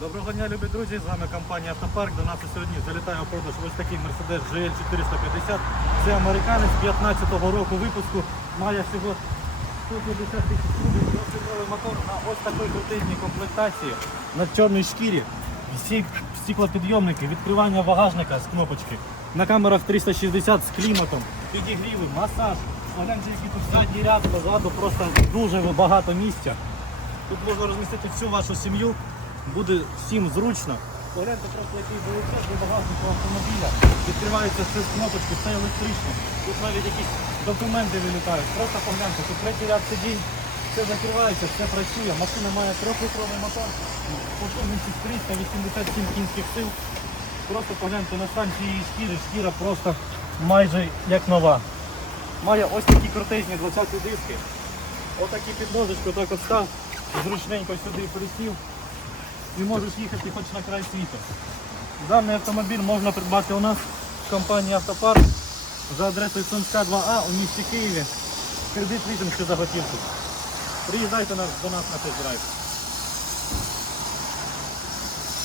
Доброго дня, любі друзі! З вами компанія Автопарк. До нас сьогодні залітає у продаж ось такий Mercedes GL 450. Це американець 15-го року випуску. Має всього 150 тисяч кубів. Двохлітровий мотор на ось такій крутизній комплектації на чорній шкірі. Всі стеклопідйомники, відкривання багажника з кнопочки. На камерах 360 з кліматом, підігріви, масаж. Погляньте, який тут задній ряд позаду, просто дуже багато місця. Тут можна розмістити всю вашу сім'ю, буде всім зручно. Погляньте просто який величезний багажник у автомобіля. Відкривається все кнопочки, все електрично. Тут навіть якісь документи вилітають. Просто погляньте, тут третій ряд сидінь, все закривається, все працює. Машина має трьохлітровий мотор, потужність 387 кінських сил. Просто погляньте на стан цієї шкіри, шкіра просто майже як нова. Має ось такі крутезні 20 диски. Отакі підножечки, так от став, зручненько сюди присів і можеш їхати хоч на край світу. Даний автомобіль можна придбати у нас в компанії Автопарк за адресою Сумська 2А у місті Києві. Кредит лізинг чи за готівку. Приїжджайте до нас на тест-драйв.